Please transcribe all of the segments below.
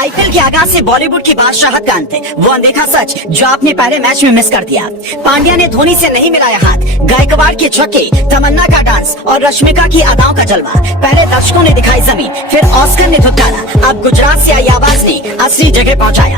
IPL के आगाज से बॉलीवुड की बादशाहत का अंत, वो अनदेखा सच जो आपने पहले मैच में मिस कर दिया। पांड्या ने धोनी से नहीं मिलाया हाथ, गायकवाड़ के छक्के, तमन्ना का डांस और रश्मिका की अदाओं का जलवा। पहले दर्शकों ने दिखाई जमीन, फिर ऑस्कर ने धुतकारा, अब गुजरात से आई आवाज ने असली जगह पहुंचाया।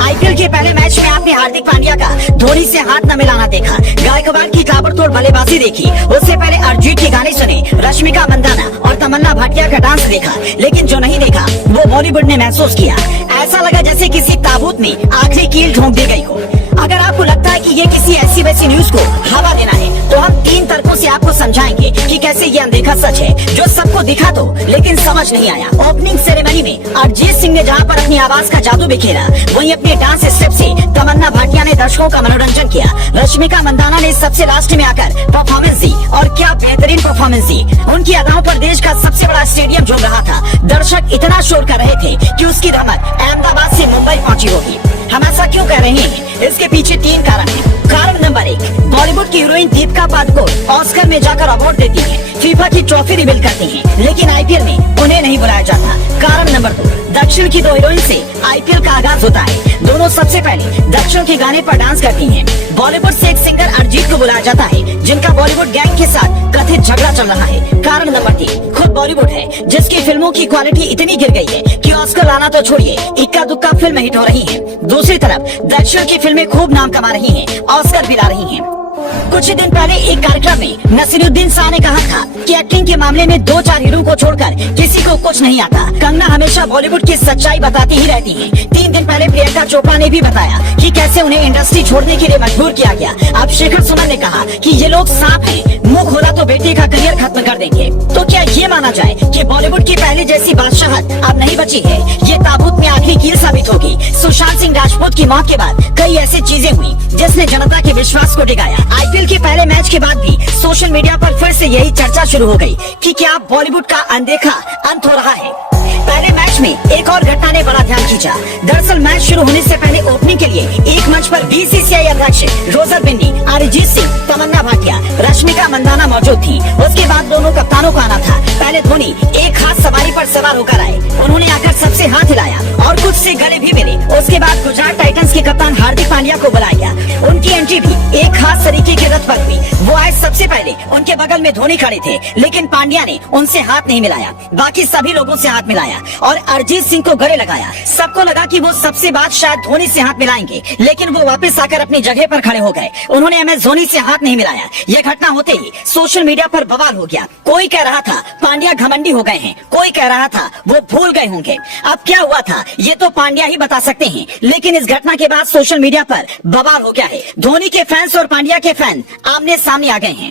आईपीएल के पहले मैच में आपने हार्दिक पांड्या का धोनी से हाथ न मिलाना देखा, गायकवाड़ की ताबड़तोड़ बल्लेबाजी देखी, उससे पहले अरिजीत के गाने सुने, रश्मिका मंदाना और तमन्ना भाटिया का डांस देखा। लेकिन जो नहीं देखा वो बॉलीवुड ने महसूस किया। ऐसा लगा जैसे किसी ताबूत में आखिरी कील ठोंक दी गई हो। अगर आपको लगता है कि ये किसी ऐसी वैसी न्यूज को हवा देना है, तो हम 3 तरीकों से आपको समझाएंगे कि कैसे ये अनदेखा सच है जो सबको दिखा तो लेकिन समझ नहीं आया। ओपनिंग सेरेमनी में अरिजीत सिंह ने जहां पर अपनी आवाज का जादू बिखेरा, वहीं अपने डांस स्टेप से तमन्ना भाटिया ने दर्शकों का मनोरंजन किया। रश्मिका मंदाना ने सबसे लास्ट में आकर परफॉर्मेंस दी, और क्या बेहतरीन परफॉर्मेंस दी। उनकी अदाओं पर देश का सबसे बड़ा स्टेडियम झूम रहा था। दर्शक इतना शोर कर रहे थे कि उसकी धमक अहमदाबाद से मुंबई पहुंची होगी। हम ऐसा क्यों कह रहे हैं? इसके पीछे 3 कारण हैं। कारण नंबर 1, बॉलीवुड की हीरोइन दीपिका पादुकोण ऑस्कर में जाकर अवार्ड देती है, फीफा की ट्रॉफी रिवील करती हैं, लेकिन आईपीएल में उन्हें नहीं बुलाया जाता। कारण नंबर 2, दक्षिण की 2 हीरोइन से आईपीएल का आगाज होता है। दोनों सबसे पहले दक्षिण के गाने पर डांस करती हैं। बॉलीवुड से एक सिंगर अरिजीत को बुलाया जाता है, जिनका बॉलीवुड गैंग के साथ कथित झगड़ा चल रहा है। कारण नंबर 3, खुद बॉलीवुड है जिसकी फिल्मों की क्वालिटी इतनी गिर गई है कि ऑस्कर लाना तो छोड़िए, इक्का दुक्का फिल्म हिट हो रही है। दूसरी तरफ दक्षिण की फिल्में खूब नाम कमा रही हैं, ऑस्कर भी ला रही हैं। कुछ ही दिन पहले एक कार्यक्रम में नसीरुद्दीन शाह ने कहा था कि एक्टिंग के मामले में 2-4 हीरो को छोड़कर किसी को कुछ नहीं आता। कंगना हमेशा बॉलीवुड की सच्चाई बताती ही रहती हैं। 3 दिन पहले प्रियंका चोपड़ा ने भी बताया कि कैसे उन्हें इंडस्ट्री छोड़ने के लिए मजबूर किया गया। अब शेखर सुमन ने कहा कि ये लोग सांप हैं, मुंह खोला तो बेटे का करियर खत्म कर देंगे। तो क्या ये माना जाए कि बॉलीवुड की पहले जैसी बादशाहत अब नहीं बची है? ये ताबूत में आखिरी कील साबित होगी। सुशांत सिंह राजपूत की मौत के बाद कई ऐसी चीजें हुई जिसने जनता के विश्वास को डिगाया। आईपीएल के पहले मैच के बाद भी सोशल मीडिया पर फिर से यही चर्चा शुरू हो गई कि क्या बॉलीवुड का अनदेखा अंत हो रहा है। पहले मैच में एक और घटना ने बड़ा ध्यान खींचा। दरअसल मैच शुरू होने से पहले ओपनिंग के लिए एक मंच पर बीसीसीआई अध्यक्ष रोजर बिन्नी, अरिजीत सिंह, तमन्ना भाटिया, रश्मिका मंदाना मौजूद थी। उसके बाद दोनों कप्तानों को आना था। पहले धोनी एक खास सवारी पर सवार होकर आए, उन्होंने आकर सबसे हाथ हिलाया और कुछ से गले भी मिले। उसके बाद गुजरात टाइटंस के कप्तान हार्दिक पांड्या को बुलाया गया। उनकी एंट्री भी एक खास तरीके के रथ पर हुई। वो आए सबसे पहले, उनके बगल में धोनी खड़े थे, लेकिन पांड्या ने उनसे हाथ नहीं मिलाया, बाकी सभी लोगों से हाथ मिलाया और अरिजीत सिंह को गले लगाया। सबको लगा कि वो सबसे बाद शायद धोनी से हाथ मिलाएंगे, लेकिन वो वापस आकर अपनी जगह पर खड़े हो गए। उन्होंने एमएस धोनी से हाथ नहीं मिलाया। ये घटना होते ही सोशल मीडिया पर बवाल हो गया। कोई कह रहा था पांड्या घमंडी हो गए हैं, कोई कह रहा था वो भूल गए होंगे। अब क्या हुआ था ये तो पांड्या ही बता सकते हैं, लेकिन इस घटना के बाद सोशल मीडिया पर बवाल हो गया है। धोनी के फैंस और पांड्या के फैन आमने सामने आ गए हैं।